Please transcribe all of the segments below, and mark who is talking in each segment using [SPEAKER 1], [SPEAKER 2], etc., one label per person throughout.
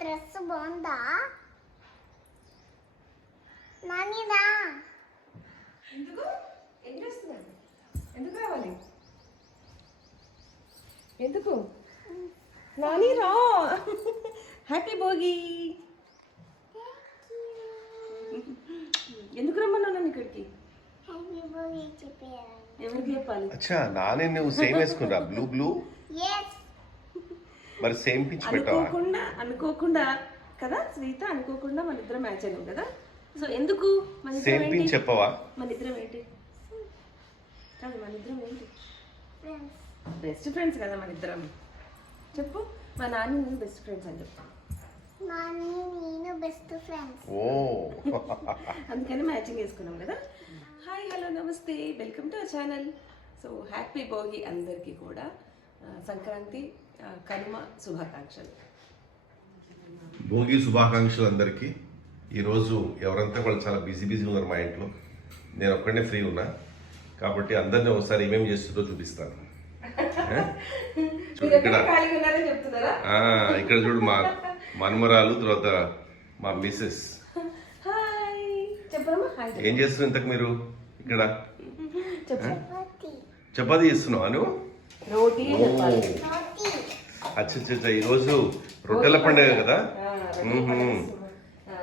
[SPEAKER 1] Dress బాగుందా? నానిదా?
[SPEAKER 2] ఎందుకు? ఎందుకు వస్తున్నావు ఎందుకు రావాలి? ఎందుకు? నాని రా. హ్యాపీ భోగి. ఎందుకు రమ్మన్నావు నన్ను ఇక్కడికి? ఎవరికి చెప్పాలి?
[SPEAKER 3] అచ్చా నాని నువ్వు సేమ్ వేసుకున్నా బ్లూ బ్లూ?
[SPEAKER 1] ఎస్
[SPEAKER 3] మరి సేమ్ పిచ్ పెట్టావా?
[SPEAKER 2] అనుకోకుండా అనుకోకుండా కదా శ్రీత? అనుకోకుండా మన ఇద్దరం మ్యాచ్ అయినాం కదా? సో ఎందుకు? మన
[SPEAKER 3] సేమ్
[SPEAKER 2] ఏంటి?
[SPEAKER 3] చెప్పవా?
[SPEAKER 2] మన ఇద్దరం ఏంటి? కాదు మన ఇద్దరం ఏంటి?
[SPEAKER 1] ఫ్రెండ్స్
[SPEAKER 2] బెస్ట్ ఫ్రెండ్స్ కదా మన ఇద్దరం. చెప్పు. మా నాన్న నేను బెస్ట్ ఫ్రెండ్స్ అని చెప్పు.
[SPEAKER 1] నాని నేను బెస్ట్ ఫ్రెండ్స్
[SPEAKER 3] ఓ.
[SPEAKER 2] అందుకని మ్యాచింగ్ వేసుకున్నాం కదా. హాయ్ హలో నమస్తే. Welcome to our channel so happy Bhogi అందరికీ కూడా. సంక్రాంతి కనుమ శుభాకాంక్షలు.
[SPEAKER 3] భోగి శుభాకాంక్షలు అందరికీ ఈరోజు ఎవరంతా వాళ్ళు చాలా బిజీ బిజీ ఉన్నారు మా ఇంట్లో. నేను ఒక్కడనే ఫ్రీ ఉన్నా. కాబట్టి అందరినీ ఒకసారి ఏమేమి చేస్తుందో చూపిస్తాను. ఇక్కడ. ఇక్కడ చూడు మా మన్మరాలు తర్వాత మా మిస్సెస్. ఏం చేస్తున్నారు ఇంతకు మీరు ఇక్కడ? చపాతీ చేస్తున్నావా
[SPEAKER 2] రోటీ
[SPEAKER 3] అచ్చా ఈరోజు రొట్టెల పండుగ కదా?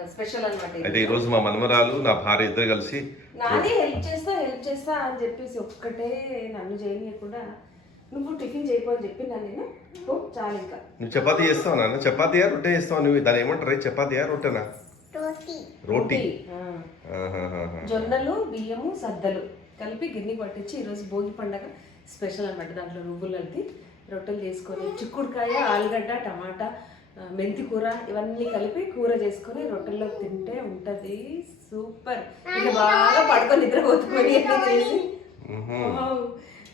[SPEAKER 2] స్పెషల్ అనమాట
[SPEAKER 3] అయితే ఈరోజు మా మన్మరాలు నా భార్య ఇద్దరు కలిసి
[SPEAKER 2] నాది హెల్ప్ చేస్తా హెల్ప్ చేస్తా అని చెప్పేసి ఒక్కటే నన్ను చేయనీయకుండా నువ్వు టిఫిన్ చేయకు అని చెప్పి నేను. ఓ చాలు ఇంకా.
[SPEAKER 3] నువ్వు చపాతీ చేస్తావు నాన్న? చపాతీయా రొట్టె చేస్తావు నువ్వు? దాని ఏమంటారు? చపాతీయా రొట్టెనా?
[SPEAKER 1] రోటీ.
[SPEAKER 3] రోటీ.
[SPEAKER 2] ఆ.
[SPEAKER 3] ఆహాహాహా.
[SPEAKER 2] జొన్నలు బియ్యము సద్దలు కలిపి గిన్నె పట్టించి ఈరోజు భోగి పండగ స్పెషల్ అన్నమాట. దాంట్లో నువ్వులు కలిపి రొట్టెలు చేసుకొని చిక్కుడుకాయ ఆలుగడ్డ టమాటా మెంతి కూర ఇవన్నీ కలిపి కూర చేసుకొని రొట్టెల్లో తింటే ఉంటది. సూపర్. ఇక బాగా పడుకొని నిద్ర పోతుకొని చేసి.
[SPEAKER 3] మ్హూ.
[SPEAKER 2] వావ్.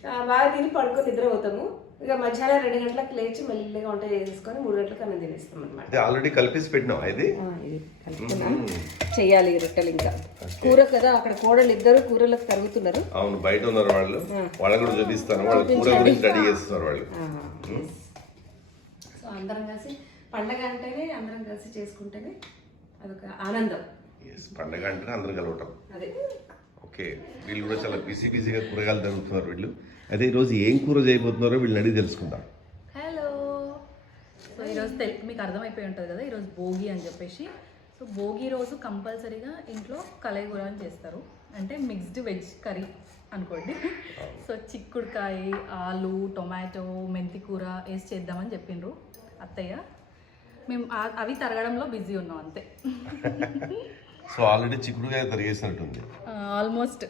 [SPEAKER 2] ఆ, బాగా తిని పడుకొని నిద్ర పోతాము ఇక మధ్యాహ్నం రెండు గంటలకు లేచి మెల్లిగా వంట చేసుకొని మూడు గంటలకు అన్నం తినేస్తాం అనమాట
[SPEAKER 3] ఆల్రెడీ కలిపేసి పెట్టినావా ఇది?
[SPEAKER 2] ఇది ఈ రొట్టెలు ఇంకా. కూర కదా అక్కడ కోడలు ఇద్దరు కూరలకు తరుగుతున్నారు.
[SPEAKER 3] అవును బయట ఉన్నారు వాళ్ళు. వాళ్ళని కూడా చూపిస్తాను వాళ్ళ కూర గురించి రెడీ చేస్తున్నారు వాళ్ళు.
[SPEAKER 2] సో అందరం కలిసి పండగ అంటేనే అందరం కలిసి చేసుకుంటేనే అదొక ఆనందం.
[SPEAKER 3] పండగ అంటే అందరూ కలవటం.
[SPEAKER 2] అదే.
[SPEAKER 3] ఓకే. వీళ్ళు కూడా చాలా బిజీ బిజీగా కూరగాయలు జరుగుతున్నారు వీళ్ళు. అదే ఈరోజు ఏం కూర చేయబోతున్నారో వీళ్ళని అడిగి తెలుసుకుందాం.
[SPEAKER 4] హలో. సో ఈరోజు తెల్ మీకు అర్థమైపోయి ఉంటుంది కదా ఈరోజు భోగి అని చెప్పేసి. సో భోగి రోజు కంపల్సరీగా ఇంట్లో కలయగూర అని చేస్తారు. అంటే మిక్స్డ్ వెజ్ కర్రీ అనుకోండి. సో చిక్కుడుకాయ ఆలు టొమాటో మెంతి కూర వేసి చేద్దామని చెప్పిండ్రు అత్తయ్య. మేము అవి తరగడంలో బిజీ ఉన్నాం అంతే.
[SPEAKER 3] సో ఆల్రెడీ చిక్కుడుకాయ తరిగేసినట్టుంది.
[SPEAKER 4] ఆల్మోస్ట్.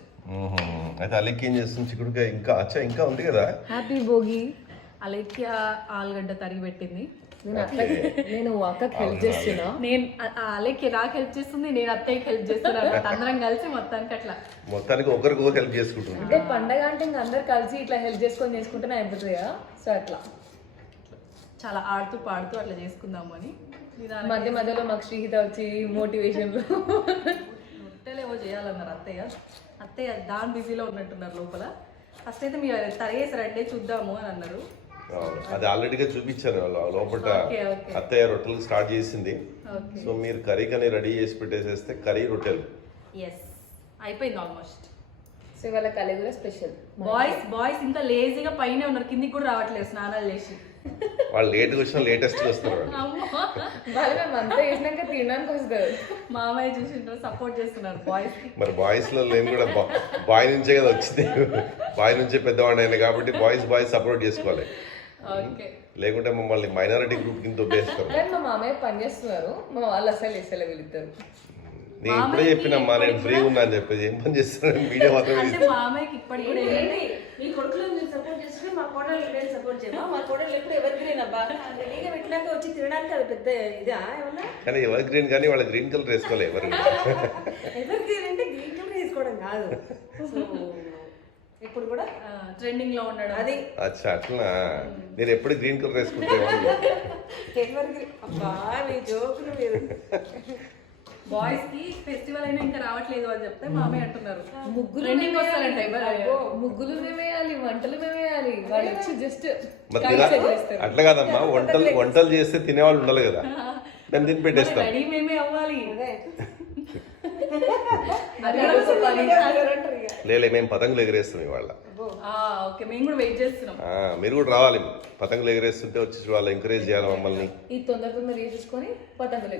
[SPEAKER 3] అయితే అలెక్కి ఏం చేస్తుంది? చిక్కుడుకాయ ఇంకా అచ్చా ఇంకా ఉంది కదా?
[SPEAKER 4] హ్యాపీ భోగి. అలెక్య ఆలుగడ్డ తరిగి పెట్టింది
[SPEAKER 2] నేను అక్కకి నేను అక్కకి హెల్ప్ చేస్తున్నా.
[SPEAKER 4] నేను అలెక్కి నాకు హెల్ప్ చేస్తుంది నేను అత్తయ్యకి హెల్ప్ చేస్తున్నాను అందరం కలిసి మొత్తానికి అట్లా.
[SPEAKER 3] మొత్తానికి ఒకరికొకరు హెల్ప్ చేసుకుంటుంది.
[SPEAKER 5] అంటే పండగ అంటే ఇంక అందరు కలిసి ఇట్లా హెల్ప్ చేసుకొని చేసుకుంటేనే అయిపోతుంది కదా సో అట్లా.
[SPEAKER 4] చాలా ఆడుతూ పాడుతూ అట్లా చేసుకుందాము అని.
[SPEAKER 5] మధ్య మధ్యలో మాకు శ్రీహిత వచ్చి మోటివేషన్లు
[SPEAKER 4] రొట్టెలేవో చేయాలన్నారు అత్తయ్య. అత్తయ్య దాని బిజీలో ఉన్నట్టున్నారు లోపల. ఫస్ట్ అయితే మీరు తరిగేసి రండి చూద్దాము అని అన్నారు.
[SPEAKER 3] అది ఆల్రెడీగా చూపించాను లో- లోపల. అత్తయ్య రొట్టెలు స్టార్ట్ చేసింది.
[SPEAKER 4] ఓకే.
[SPEAKER 3] సో మీరు కర్రీ కనీ రెడీ చేసి పెట్టేసేస్తే కర్రీ రొట్టెలు.
[SPEAKER 4] ఎస్ అయిపోయింది ఆల్మోస్ట్
[SPEAKER 5] సో ఇవాళ కలి కూడా స్పెషల్
[SPEAKER 4] బాయ్స్ బాయ్స్ ఇంకా లేజీగా పైనే ఉన్నారు. కిందికి కూడా రావట్లేదు స్నానాలు చేసి.
[SPEAKER 3] వాళ్ళు లేట్గా వచ్చిన లేటెస్ట్గా వస్తారు
[SPEAKER 5] చేసినాక తినడానికి వస్తారు.
[SPEAKER 4] మామయ్య చూసింటారు సపోర్ట్ చేస్తున్నారు బాయ్స్
[SPEAKER 3] మరి బాయ్స్లో నేను కూడా బా- బాయ్ నుంచే కదా వచ్చింది. బాయ్ నుంచే పెద్దవాడిని అయినా కాబట్టి బాయ్స్ బాయ్స్ సపోర్ట్ చేసుకోవాలి.
[SPEAKER 4] ఓకే.
[SPEAKER 3] లేకుంటే మమ్మల్ని మైనారిటీ గ్రూప్ కింద
[SPEAKER 5] మా మామయ్య పని చేస్తున్నారు. మా వాళ్ళు అసలు చేసేలా వీళ్ళిద్దరు.
[SPEAKER 3] నేను ఇప్పుడే చెప్పినమ్మా నేను ఫ్రీ ఉన్నా అని చెప్పేసి ఏం పని చేస్తాను వీడియో మాత్రం
[SPEAKER 4] అంటే మామయ్యకి ఇప్పటికి కూడా ఏంటంటే
[SPEAKER 2] మీ కొడుకులు మీరు సపోర్ట్ చేస్తే మా కోడలు నేను సపోర్ట్ చేయమా? మా కోడలు ఎప్పుడు ఎవరి గ్రీన్ అబ్బా. రెడీగా పెట్టినాక వచ్చి తినడానికి అది పెద్ద ఇదా ఏమన్నా?
[SPEAKER 3] కానీ ఎవరి గ్రీన్ కానీ వాళ్ళ గ్రీన్ కలర్ వేసుకోవాలి ఎవరు.
[SPEAKER 2] ఎవరి గ్రీన్ అంటే గ్రీన్ కలర్ వేసుకోవడం కాదు. సో ఇప్పుడు కూడా?
[SPEAKER 4] ట్రెండింగ్లో ఉండడం.
[SPEAKER 2] అది.
[SPEAKER 3] అచ్చా అట్లా నేను ఎప్పుడు గ్రీన్ కలర్ వేసుకుంటే
[SPEAKER 2] ఎవరి గ్రీన్ అబ్బా మీ జోకులు మీరు.
[SPEAKER 4] బాయ్స్కి ఫెస్టివల్ అయినా ఇంకా రావట్లేదు అని చెప్తే మామయ్య అంటున్నారు.
[SPEAKER 5] ముగ్గులు
[SPEAKER 4] వస్తారంట
[SPEAKER 5] ముగ్గులు మేము వేయాలి వంటలు మేము వేయాలి. వాళ్ళు వచ్చి జస్ట్
[SPEAKER 3] అట్లా కాదమ్మా వంటలు వంటలు చేస్తే తినేవాళ్ళు ఉండాలి కదా. మేము తిని పెట్టేస్తాం.
[SPEAKER 4] రెడీ మేమే అవ్వాలి.
[SPEAKER 3] లేలే మేము పతంగులు ఎగరేస్తాం ఇవాళ.
[SPEAKER 4] ఓకే మేము కూడా వెయిట్ చేస్తున్నాం.
[SPEAKER 3] ఆ, మీరు కూడా రావాలి. పతంగులు ఎగరేస్తుంటే వచ్చి వాళ్ళు ఎంకరేజ్ చేయాలి మమ్మల్ని.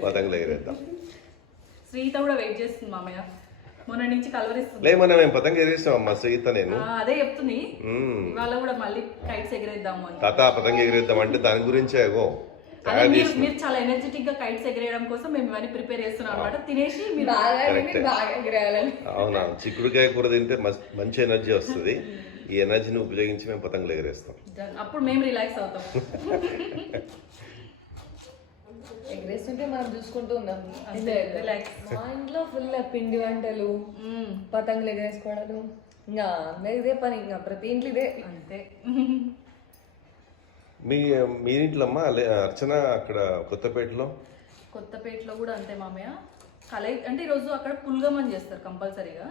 [SPEAKER 5] పతంగులు
[SPEAKER 3] ఎగరేద్దాం.
[SPEAKER 4] శ్రీత కూడా వెయిట్ చేస్తుంది మామయ్య. మొన్న నుంచి కలవరిస్తుంది.
[SPEAKER 3] లేమన్నా మేము పతంగ ఎగరేస్తాం అమ్మ సీత నేను.
[SPEAKER 4] ఆ, అదే చెప్తుంది.
[SPEAKER 3] మ్మ్.
[SPEAKER 4] ఇవాళ కూడా మళ్ళీ కైట్స్ ఎగరేద్దాము అని.
[SPEAKER 3] తాత పతంగ ఎగరేద్దాం అంటే దాని గురించే అగో
[SPEAKER 4] అదే
[SPEAKER 3] తయారు
[SPEAKER 4] మీరు
[SPEAKER 3] చేసి
[SPEAKER 4] మీరు చాలా ఎనర్జెటిక్గా కైట్స్ ఎగరేయడం కోసం మేము ఇవన్నీ ప్రిపేర్ చేస్తున్నాం అనమాట తినేసి మీరు
[SPEAKER 5] బాగా
[SPEAKER 3] Correct.
[SPEAKER 5] తిని బాగా ఎగరేయాలని.
[SPEAKER 3] అవునా? చిక్కుడుకాయ కూర తింటే మస్- మంచి ఎనర్జీ వస్తుంది. ఈ ఎనర్జీని ఉపయోగించి మేము పతంగులు ఎగరేస్తాం.
[SPEAKER 4] అప్పుడు మేము రిలాక్స్ అవుతాం.
[SPEAKER 5] ఎగరేస్తుంటే మనం చూసుకుంటూ ఉందాం
[SPEAKER 4] అంతే రిలాక్స్
[SPEAKER 5] మా ఇంట్లో ఫుల్ పిండి వంటలు పతంగులు ఎగరేసుకోవడాలు. ఇంకా అందరి ఇదే పని ఇంకా ప్రతి ఇంట్లో ఇదే.
[SPEAKER 4] అంతే.
[SPEAKER 3] మీ మీ ఇంట్లో అమ్మ అర్చన అక్కడ కొత్తపేటలో?
[SPEAKER 4] కొత్తపేటలో కూడా అంతే మామయ్య. కలై అంటే ఈరోజు అక్కడ పుల్గం అని చేస్తారు కంపల్సరీగా.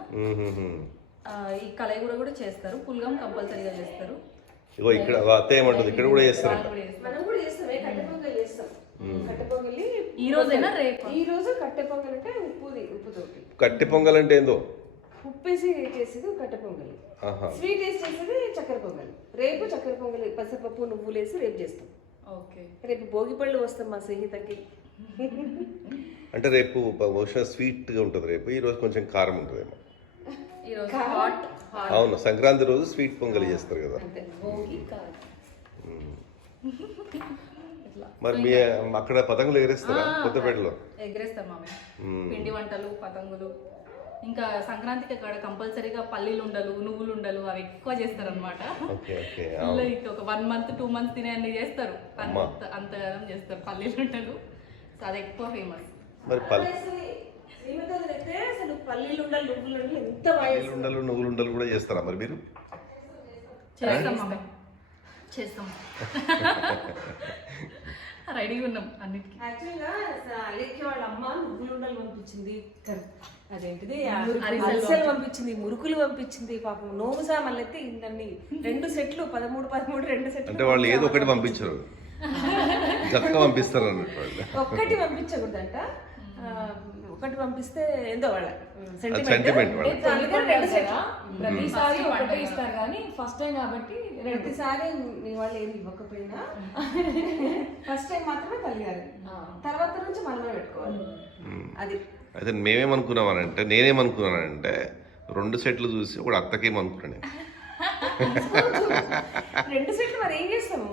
[SPEAKER 4] ఈ కలై కూడా కూడా చేస్తారు. పుల్గం కంపల్సరీగా చేస్తారు.
[SPEAKER 3] ఇగో ఇక్కడ అత్తయ్య ఏమంటుంది? ఇక్కడ కూడా
[SPEAKER 4] చేస్తారు.
[SPEAKER 2] మనం కూడా చేస్తాం. కట్టె పొంగలి
[SPEAKER 4] ఈ రోజైనా రేపు.
[SPEAKER 2] ఈ రోజు కట్టె పొంగల్ అంటే ఉప్పుది ఉప్పుతోటి.
[SPEAKER 3] కట్టె పొంగల్ అంటే ఏందో?
[SPEAKER 2] ఉప్పేసి చేసేది కట్టె పొంగలి
[SPEAKER 3] ఆహా.
[SPEAKER 2] స్వీట్ వేసి చేసేది చక్కెర పొంగలి రేపు చక్కెర పొంగలి పెసరపప్పు నువ్వులు వేసి రేపు చేస్తాం.
[SPEAKER 4] ఓకే.
[SPEAKER 2] రేపు భోగి పళ్ళు వస్తాం మా సహితకి
[SPEAKER 3] అంటే రేపు బహుశా స్వీట్గా ఉంటుంది రేపు. ఈ రోజు కొంచెం కారం ఉంటుందేమో.
[SPEAKER 4] ఈరోజు హాట్
[SPEAKER 3] అవును సంక్రాంతి రోజు స్వీట్ పొంగల్ చేస్తారు కదా.
[SPEAKER 2] అంతే. భోగి కాదు
[SPEAKER 3] మరి మీ అక్కడ పతంగులు ఎగరేస్తారా? కొత్తపేటలో
[SPEAKER 4] ఎగరేస్తారు మామయ్య. పిండి వంటలు పతంగులు. ఇంకా సంక్రాంతికి అక్కడ కంపల్సరీగా పల్లీలు ఉండలు నువ్వులు ఉండలు అవి ఎక్కువ చేస్తారు అనమాట
[SPEAKER 3] ఓకే ఓకే
[SPEAKER 4] ఇంకా ఒక వన్ మంత్ టూ మంత్స్ తినే అన్ని చేస్తారు. అంత అంతగానం చేస్తారు పల్లీలు ఉండలు సో అది ఎక్కువ ఫేమస్.
[SPEAKER 3] మరి
[SPEAKER 2] నువ్వులు
[SPEAKER 3] కూడా చేస్తారా మరి మీరు?
[SPEAKER 4] చేస్తాం చేస్తాం. రెడీగా ఉన్నాం అన్నిటికీ.
[SPEAKER 2] యాక్చువల్గా అలేఖ్య వాళ్ళ అమ్మ నువ్వులు ఉండలు పంపించింది. అదేంటిది?
[SPEAKER 4] అరిసెలు
[SPEAKER 2] పంపించింది మురుకులు పంపించింది పాపం నోముసా మళ్ళీ ఇన్ని రెండు సెట్లు పదమూడు పదమూడు రెండు సెట్లు
[SPEAKER 3] అంటే వాళ్ళు ఏదో ఒకటి పంపించరు. పంపిస్తారు అన్నట్టు
[SPEAKER 2] ఒక్కటి పంపించకూడదంట. ఒకటి పంపిస్తే ఏందో వాళ్ళ సెంటిమెంట్
[SPEAKER 5] ప్రతిసారి ఒకటే ఇస్తారు కానీ ఫస్ట్ టైం కాబట్టి
[SPEAKER 2] ప్రతిసారి మీ వాళ్ళు ఏమి ఇవ్వకపోయినా ఫస్ట్ టైం మాత్రమే కలిగారు. తర్వాత నుంచి మనమే పెట్టుకోవాలి. అది.
[SPEAKER 3] అయితే మేమేమనుకున్నామనంటే నేనేమనుకున్నానంటే రెండు సెట్లు చూసి ఒకడు అత్తకేమనుకున్నాను
[SPEAKER 2] రెండు సెట్లు మరి ఏం చేస్తాము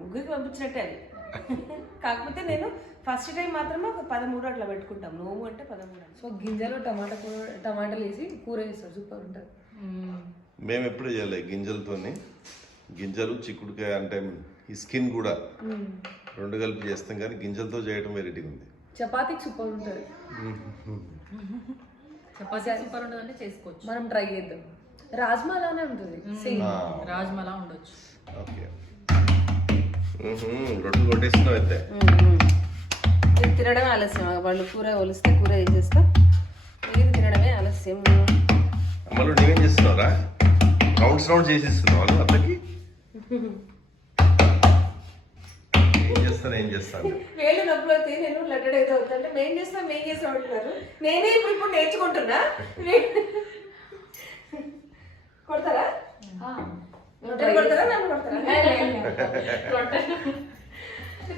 [SPEAKER 2] ముగ్గురికి పంపించినట్టే అది. కాకపోతే నేను ఫస్ట్ టైం మాత్రమే ఒక పదమూడు అట్లా పెట్టుకుంటాం. నోము అంటే పదమూడు
[SPEAKER 5] సో గింజలు టమాటా కూర టమాటాలు వేసి కూర చేస్తారు. సూపర్ ఉంటుంది.
[SPEAKER 3] మేము. ఎప్పుడు చేయలేదు గింజలతోని. గింజలు చిక్కుడుకాయ అంటే ఈ స్కిన్ కూడా రెండు కలిపి చేస్తాం కానీ గింజలతో చేయడం వెరైటీగా ఉంది.
[SPEAKER 5] చపాతీకి సూపర్ ఉంటుంది.
[SPEAKER 4] చపాతీ సూపర్ ఉండదంటే చేసుకోవచ్చు.
[SPEAKER 5] మనం ట్రై చేద్దాం. రాజ్మా అలానే ఉంటుంది సేమ్
[SPEAKER 4] రాజ్మలా ఉండొచ్చు.
[SPEAKER 3] ఓకే. రొట్టెలు కొట్టేస్తున్నావు అయితే.
[SPEAKER 2] ఇది తినడమే ఆలస్యం. వాళ్ళు కూర ఒలిస్తే కూర వేసేస్తా ఇది తినడమే ఆలస్యం.
[SPEAKER 3] నువ్వేం చేస్తున్నావురా? రౌండ్స్ రౌండ్ చేసిస్తున్నావు వాళ్ళు అత్తకి ఏం చేస్తాను ఏం చేస్తాను?
[SPEAKER 2] వేలు నొప్పులు అయితే నేను లడ్డెడ్ అయితే అవుతుంటే మేం చేస్తాం మేం చేస్తాం అంటున్నారు. నేనే ఇప్పుడు ఇప్పుడు నేర్చుకుంటున్నా? కొడతారా? కొడతారా? నన్ను కొడతారా?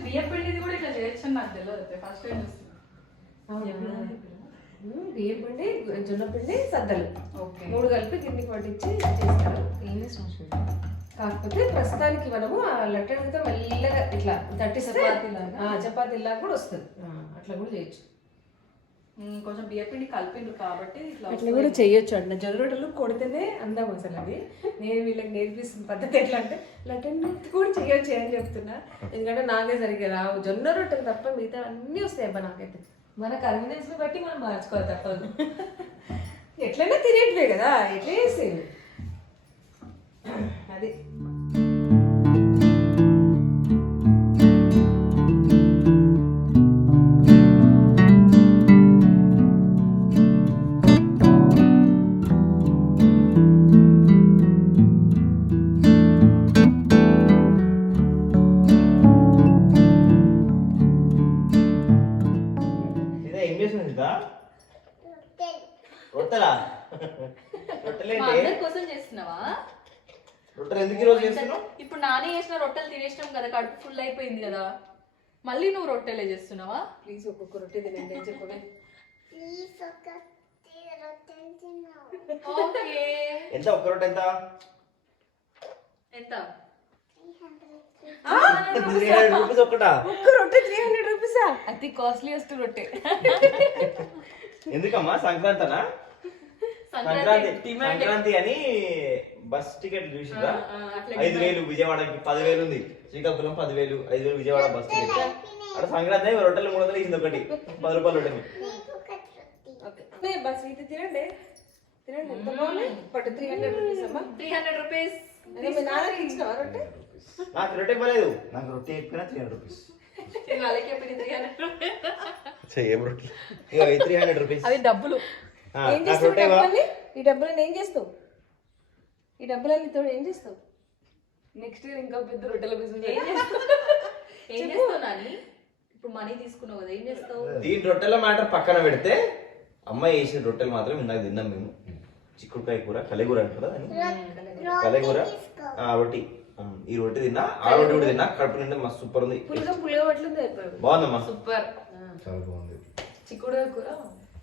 [SPEAKER 4] బియ్యం పిండిది కూడా ఇట్లా చేయొచ్చు నాకు తెలియదు ఫస్ట్ టైం చూస్తున్నా.
[SPEAKER 2] ఉమ్, బియ్యం పిండి జొన్న పిండి సద్దలు.
[SPEAKER 4] ఓకే.
[SPEAKER 2] మూడు కలిపి గిన్నెకి పట్టించి చేస్తారు. కాకపోతే ప్రస్తుతానికి మనము ఆ లట్టెడతో మెల్లగా ఇట్లా తట్టిస్తే ఆ, చపాతీలాగా కూడా వస్తుంది. అట్లా కూడా చేయొచ్చు.
[SPEAKER 4] కొంచెం బియ్యం పిండి కలిపిండు కాబట్టి ఇట్లా
[SPEAKER 2] అట్లా కూడా చేయొచ్చు అంట జొన్న రొట్టెలు కొడితేనే అందం అసలు అది. నేను వీళ్ళకి నేర్పిస్తున్న పద్ధతి ఎట్లా అంటే లటన్ కూడా చేయొచ్చు అని చెప్తున్నా. ఎందుకంటే నాకే సరిగ్గా రావు. జొన్న రొట్టెలు తప్ప మిగతా అన్నీ వస్తాయి అబ్బా నాకైతే.
[SPEAKER 5] మన కన్వీనియన్స్ బట్టి మనం మార్చుకోవాలి తప్పదు.
[SPEAKER 2] ఎట్లయినా తినేటివే కదా ఎట్లా చేసేవి
[SPEAKER 6] ఏం చేస్తుంది ఇంకా రొట్టెలా?
[SPEAKER 4] మా
[SPEAKER 6] రొట్టెలేంటి
[SPEAKER 4] అందరి కోసం చేస్తున్నావా?
[SPEAKER 6] రొట్టెలు ఎందుకు ఈరోజు చేస్తున్నావు?
[SPEAKER 4] ఇప్పుడు నానే చేసిన రొట్టెలు తినేసినాం కదా కడుపు ఫుల్ అయిపోయింది కదా. మళ్ళీ నువ్వు రొట్టెలే చేస్తున్నావా?
[SPEAKER 2] ప్లీజ్ ఒక్కొక్క రొట్టె తినండి అని చెప్పవే.
[SPEAKER 1] ప్లీజ్ ఒక రొట్టెలు తిన్నావు
[SPEAKER 4] ఓకే.
[SPEAKER 6] ఎంత? ఒక్క రొట్టె ఎంత?
[SPEAKER 4] ఎంత?
[SPEAKER 6] త్రీ హండ్రెడ్ రూపీస్ ఒక్కటా?
[SPEAKER 2] ఒక్క రొట్టె త్రీ హండ్రెడ్ రూపీసా
[SPEAKER 5] అతి కాస్ట్లీయెస్ట్ రొట్టె.
[SPEAKER 6] ఎందుకమ్మా? సంక్రాంతనా? సంక్రాంతి. సంక్రాంతి. అని బస్ టికెట్ చూసిందా ఐదు వేలు విజయవాడకి పదివేలు ఉంది. శ్రీకాకుళం పదివేలు ఐదు వేలు విజయవాడ బస్ టికెట్. అక్కడ సంక్రాంతి అని రొట్టెలు మూడు వందలు ఇచ్చింది ఒకటి. పది రూపాయలు రొట్టెలు
[SPEAKER 1] నీకు ఒక రొట్టి.
[SPEAKER 2] ఓకే బస్ ఇది తినండి. తినండి. ఎంత బాగుంది? పట్టు త్రీ హండ్రెడ్ రూపీస్ అమ్మా.
[SPEAKER 4] త్రీ హండ్రెడ్ రూపీస్
[SPEAKER 2] అదే మీ నాన్నకి ఇచ్చినావా రొట్టె?
[SPEAKER 6] నాకు రొట్టె ఇవ్వలేదు. నాకు రొట్టె ఎక్కినా త్రీ హండ్రెడ్ రూపీస్
[SPEAKER 4] వాళ్ళకి త్రీ హండ్రెడ్ రూపీస్
[SPEAKER 3] ఏం రొట్టెలు
[SPEAKER 6] ఇక త్రీ హండ్రెడ్ రూపీస్
[SPEAKER 4] అవి డబ్బులు
[SPEAKER 2] ఏం
[SPEAKER 6] నాకు
[SPEAKER 2] చేస్తావు ఈ
[SPEAKER 6] రొట్టె ఇవ్వ.
[SPEAKER 2] డబ్బులన్నీ ఈ డబ్బులన్నీ ఏం చేస్తావు? ఈ డబ్బులన్నీ తోడు ఏం చేస్తావు?
[SPEAKER 5] నెక్స్ట్ ఇయర్ ఇంకా పెద్ద రొట్టెల బిజినెస్
[SPEAKER 4] చేస్తావు? ఏం చేస్తావు నాని? ఇప్పుడు మనీ తీసుకున్నావు కదా ఏం చేస్తావు?
[SPEAKER 6] దీని రొట్టెల మ్యాటర్ పక్కన పెడితే అమ్మాయి వేసిన రొట్టెలు మాత్రం ఇందాక తిన్నాం మేము. చిక్కుడుకాయ కూర కలెగూర అంటారు అని కలెగూర. ఆ, రొట్టి. ఈ రొట్టి తిన్నా ఆ రొట్టి కూడా తిన్నా కడుపు నిండా మస్తు సూపర్ ఉంది.
[SPEAKER 2] పులిగా పులిగా పట్లుంది అయిపోయాడు
[SPEAKER 6] బాగుందమ్మా
[SPEAKER 4] సూపర్.
[SPEAKER 3] చాలా బాగుంది.
[SPEAKER 5] చిక్కుడు కూర.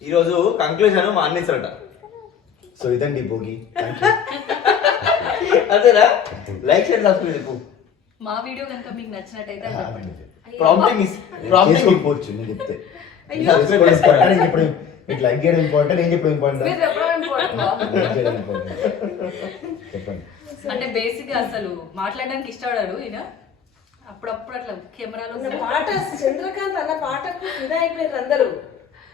[SPEAKER 6] ఈ రోజు కంక్లూజన్ మా సో ఇదండి భోగి. అదేనా లైక్ చేయండి సబ్స్క్రైబ్ చెప్పు.
[SPEAKER 4] మా వీడియో కనుక మీకు నచ్చినట్టయితే
[SPEAKER 6] ప్రాబ్లమ్ ఇస్ ప్రాబ్లమ్
[SPEAKER 7] చేసుకోకపోవచ్చు నేను చెప్తే. ఇప్పుడు మీకు లైక్ చేయడం ఇంపార్టెంట్ నేను చెప్పడం ఇంపార్టెంట్
[SPEAKER 5] చెప్పడం.
[SPEAKER 4] అంటే బేసిక్గా అసలు మాట్లాడడానికి ఇష్టపడాడు ఈయన. అప్పుడప్పుడు అట్లా కెమెరాలో
[SPEAKER 2] పాట చంద్రకాంత్ అన్న పాటకు ఫిదా అయిపోయారు అందరూ.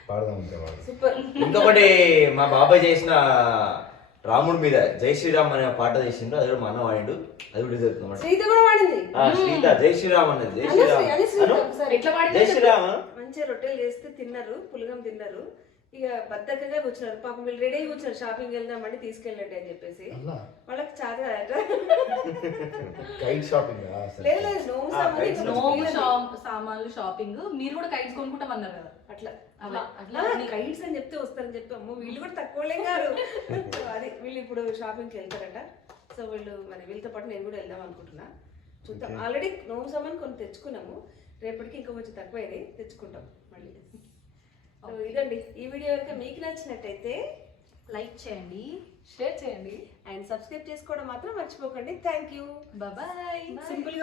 [SPEAKER 7] పాడదాం ఇంకా పాడదాం.
[SPEAKER 2] సూపర్
[SPEAKER 6] ఇంకొకటి మా బాబాయ్ చేసిన రాముడి మీద జై శ్రీరామ్ అనే పాట చేసిండు అది కూడా మా అన్న వాడిండు. అది కూడా రిజల్ట్ అన్నమాట.
[SPEAKER 2] శ్రీత కూడా వాడింది?
[SPEAKER 6] ఆ, శ్రీత జై శ్రీరామ్ అన్నది జై శ్రీరామ్
[SPEAKER 2] శ్రీ- అను శ్రీత
[SPEAKER 6] అను?
[SPEAKER 2] ఒకసారి.
[SPEAKER 4] ఎట్లా
[SPEAKER 6] జై శ్రీరామ్?
[SPEAKER 2] మంచిగా రొట్టెలు చేస్తే తిన్నారు పులగం తిన్నారు. ఇక బద్దకంగా కూర్చున్నారు. పాపం వీళ్ళు రెడీ కూర్చున్నారు. షాపింగ్ వెళ్దామండి తీసుకెళ్ళండి అని చెప్పేసి. వాళ్ళకి కాదట.
[SPEAKER 7] కైట్ షాపింగ్
[SPEAKER 2] లేదు లేదు నోము సామాన్లు
[SPEAKER 4] నోము షాపింగ్ మీరు కూడా కైట్స్ కొనుక్కుంటామన్నారు కదా.
[SPEAKER 2] అట్లా.
[SPEAKER 4] అలా
[SPEAKER 2] అట్లా. కైట్స్ అని చెప్తే వస్తారని చెప్పి అమ్మో వీళ్ళు కూడా తక్కువలే గారు సో అది వీళ్ళు ఇప్పుడు షాపింగ్కి వెళ్తారట. సో వీళ్ళు మరి వీళ్ళతో పాటు నేను కూడా వెళ్దాం అనుకుంటున్నా. చూద్దాం. ఆల్రెడీ నోము సామాన్ కొన్ని తెచ్చుకున్నాము. రేపటికి ఇంకా కొంచెం తక్కువైంది తెచ్చుకుంటాం మళ్ళీ. సో ఇదండి. ఈ వీడియో కనుక మీకు నచ్చినట్టయితే
[SPEAKER 4] లైక్ చేయండి
[SPEAKER 5] షేర్ చేయండి.
[SPEAKER 2] అండ్ సబ్స్క్రైబ్ చేసుకోవడం మాత్రం మర్చిపోకండి. Thank you
[SPEAKER 4] bye
[SPEAKER 2] simple